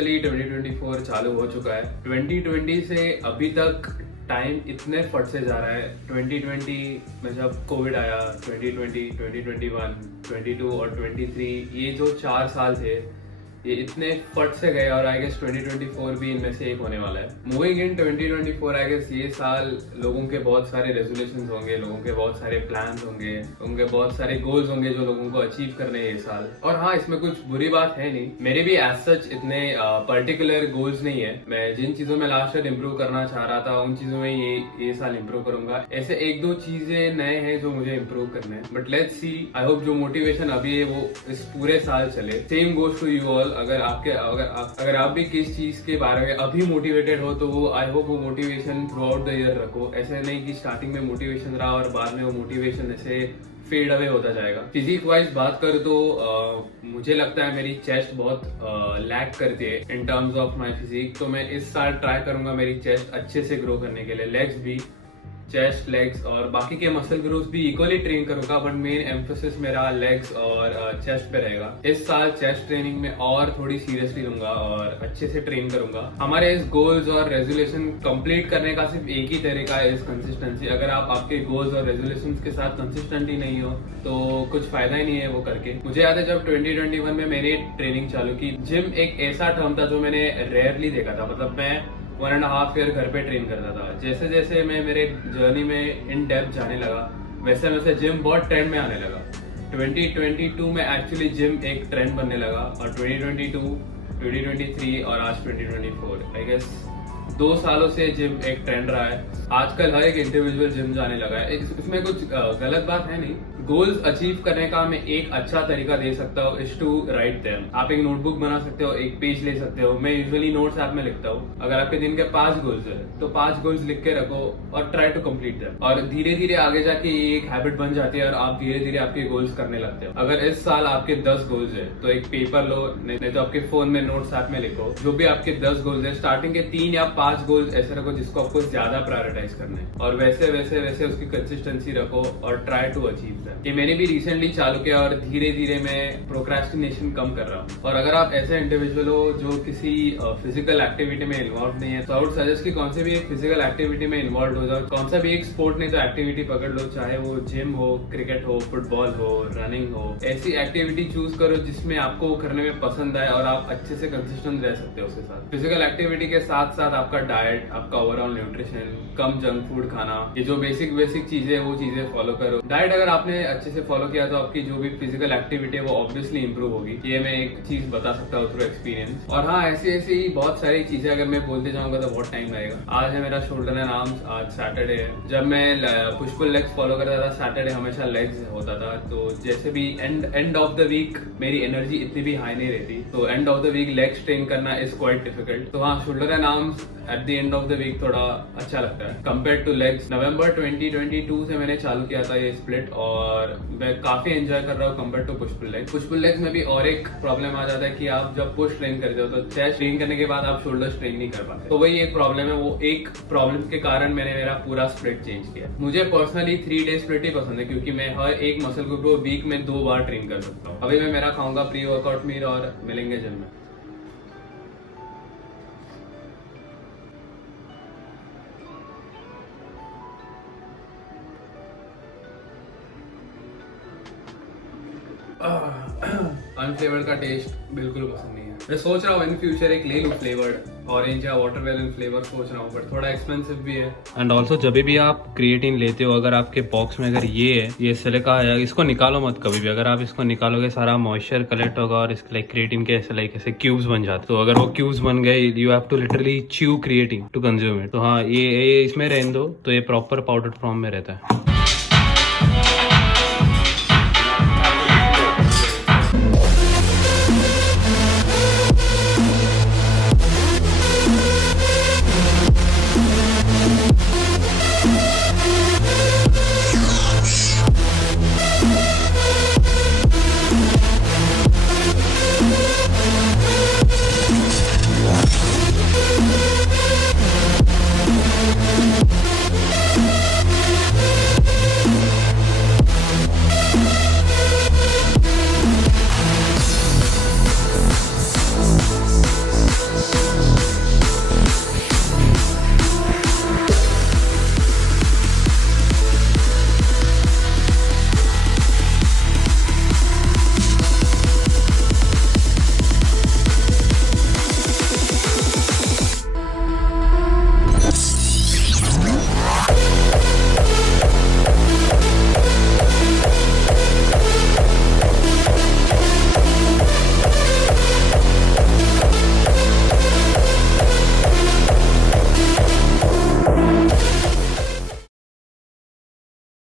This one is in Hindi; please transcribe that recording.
ऑफिशियली 2024 चालू हो चुका है। 2020 से अभी तक टाइम इतने फट से जा रहा है। 2020 में जब कोविड आया, 2020, 2021, 22 और 23, ये जो 4 साल थे ये इतने फट से गए और आई गेस 2024 भी इनमें से एक होने वाला है। मूविंग इन 2024 आई गेस ये साल लोगों के बहुत सारे रेजोल्यूशंस होंगे, लोगों के बहुत सारे प्लान्स होंगे, उनके बहुत सारे गोल्स होंगे जो लोगों को अचीव करने हैं ये साल। और हाँ, इसमें कुछ बुरी बात है नहीं, मेरे भी एज सच इतने पर्टिकुलर गोल्स नहीं है। मैं जिन चीजों में लास्ट ईयर इम्प्रूव करना चाह रहा था उन चीजों में ये साल इम्प्रूव करूंगा। ऐसे एक दो चीजें नए हैं जो मुझे इम्प्रूव करने हैं, but let's see. I hope जो मोटिवेशन अभी है वो इस पूरे साल चले। Same goes to you all. अगर आप भी किस चीज के बारे में अभी मोटिवेटेड हो तो वो आई होप वो motivation through out the year रखो। ऐसे नहीं कि स्टार्टिंग में मोटिवेशन रहा और बाद में वो मोटिवेशन ऐसे फेड अवे होता जाएगा। फिजिक वाइज बात करूँ तो मुझे लगता है मेरी चेस्ट बहुत लैक करती है in terms of my physique. तो मैं इस साल ट्राई करूंगा मेरी चेस्ट अच्छे से ग्रो करने के लिए। लेग्स भी, चेस्ट, लेग्स और बाकी के मसल ग्रोथ भी इक्वली ट्रेन करूंगा, बट मेन एम्फोसिस मेरा लेग्स और चेस्ट पे रहेगा। इस साल चेस्ट ट्रेनिंग में और थोड़ी सीरियसली लूंगा और अच्छे से ट्रेन करूंगा। हमारे इस गोल्स और रेजोल्यूशन कंप्लीट करने का सिर्फ एक ही तरीका है, इस कंसिस्टेंसी। अगर आप आपके गोल्स और रेजोल्यूशन के साथ कंसिस्टेंट ही नहीं हो तो कुछ फायदा ही नहीं है वो करके। मुझे याद है जब 2021 में मैंने ट्रेनिंग चालू की, जिम एक ऐसा टर्म था जो मैंने रेयरली देखा था। मतलब मैं 1.5 ईयर घर पे ट्रेन करता था। जैसे जैसे मैं मेरे जर्नी में इन डेप्थ जाने लगा वैसे वैसे जिम बहुत ट्रेंड में आने लगा। 2022 में एक्चुअली जिम एक ट्रेंड बनने लगा और 2022, 2023 और आज 2024 आई गेस 2 सालों से जिम एक ट्रेंड रहा है। आजकल हर एक इंडिविजुअल जिम जाने लगा है। इसमें कुछ गलत बात है नहीं। गोल्स अचीव करने का मैं एक अच्छा तरीका दे सकता हूँ इज टू राइट देम। आप एक नोटबुक बना सकते हो, एक पेज ले सकते हो। मैं यूजुअली नोट्स ऐप में लिखता हूँ। अगर आपके दिन के 5 गोल्स है तो 5 गोल्स लिख के रखो और ट्राई टू कंप्लीट देम। और धीरे धीरे आगे जाके ये एक हैबिट बन जाती है और आप धीरे धीरे आपके गोल्स करने लगते हो। अगर इस साल आपके 10 गोल्स है तो एक पेपर लो, नहीं तो आपके फोन में नोट्स ऐप में लिखो जो भी आपके 10 गोल्स है। स्टार्टिंग के 3 या 5 गोल्स ऐसे रखो जिसको आपको ज्यादा प्रायोरिटाइज करना है और वैसे वैसे वैसे उसकी कंसिस्टेंसी रखो और ट्राई टू अचीव दैट। ये मैंने भी रिसेंटली चालू किया और धीरे धीरे मैं प्रोक्रेस्टिनेशन कम कर रहा हूँ। और अगर आप ऐसे इंडिविजुअल हो जो किसी फिजिकल एक्टिविटी में इन्वॉल्व नहीं है तो आई वुड सजेस्ट कि कौन से भी एक फिजिकल एक्टिविटी में इन्वॉल्व हो जाओ। कौन सा भी एक स्पोर्ट नहीं तो एक्टिविटी पकड़ लो, चाहे वो जिम हो, क्रिकेट हो, फुटबॉल हो, रनिंग हो। ऐसी एक्टिविटी चूज करो जिसमें आपको करने में पसंद आए और आप अच्छे से कंसिस्टेंट रह सकते हो उसके साथ। फिजिकल एक्टिविटी के साथ साथ आपका डाइट, आपका ओवरऑल न्यूट्रिशन, कम जंक फूड खाना, ये जो बेसिक चीजें वो चीजें फॉलो करो। डाइट अगर आपने अच्छे से फॉलो किया तो आपकी जो भी फिजिकल एक्टिविटी है वो ऑब्वियसली इंप्रूव होगी। ये मैं एक चीज बता सकता हूँ थ्रू एक्सपीरियंस। और हाँ, ऐसी ऐसी बहुत सारी चीजें अगर मैं बोलते जाऊंगा तो बहुत टाइम लगेगा। आज है मेरा शोल्डर एंड आर्म्स, आज सैटरडे है। जब मैं पुश पुल लेग्स फॉलो करता था सैटरडे हमेशा लेग्स होता था। तो जैसे भी एंड ऑफ द वीक मेरी एनर्जी इतनी भी हाई नहीं रहती, तो end of the week legs train करना इज क्वाइट डिफिकल्ट। तो हाँ, shoulder and arms at the end of the week थोड़ा अच्छा लगता है कंपेयर टू लेग्स। नवंबर 2022 से मैंने चालू किया था ये स्प्लिट और मैं काफी एंजॉय कर रहा हूँ compare to push pull legs. Push pull legs में भी और एक प्रॉब्लम आ जाता है कि आप जब पुश ट्रेन करते हो तो चेस्ट ट्रेन करने के बाद आप शोल्डर ट्रेन नहीं कर पाते। तो वही एक प्रॉब्लम है। वो एक प्रॉब्लम के कारण मैंने मेरा पूरा स्प्लिट चेंज किया। मुझे पर्सनली 3 डे स्प्लिट ही पसंद है क्योंकि मैं हर एक मसल ग्रुप को वीक में 2 बार ट्रेन कर सकता हूँ। अभी मैं मेरा खाऊंगा प्री वर्कआउट मील और मिलेंगे जिम में। अनफ्लेवर्ड का टेस्ट बिल्कुल पसंद नहीं है। मैं सोच रहा हूँ इन फ्यूचर एक ले लूँ फ्लेवर्ड ऑरेंज या वाटरमेलन फ्लेवर सोच रहा हूँ, बट थोड़ा एक्सपेंसिव भी है। एंड ऑल्सो जब भी आप क्रिएटिन लेते हो, अगर आपके बॉक्स में अगर ये है, ये सिलिका है, इसको निकालो मत कभी भी। अगर आप इसको निकालोगे सारा मॉइस्चर कलेक्ट होगा और इसके लाइक क्रिएटिन के ऐसे क्यूब्स बन जाते। तो अगर वो क्यूब्स बन गए you have to literally chew creatine to consume it. तो हाँ, ये इसमें रहने दो तो ये प्रॉपर पाउडर फॉर्म में रहता है।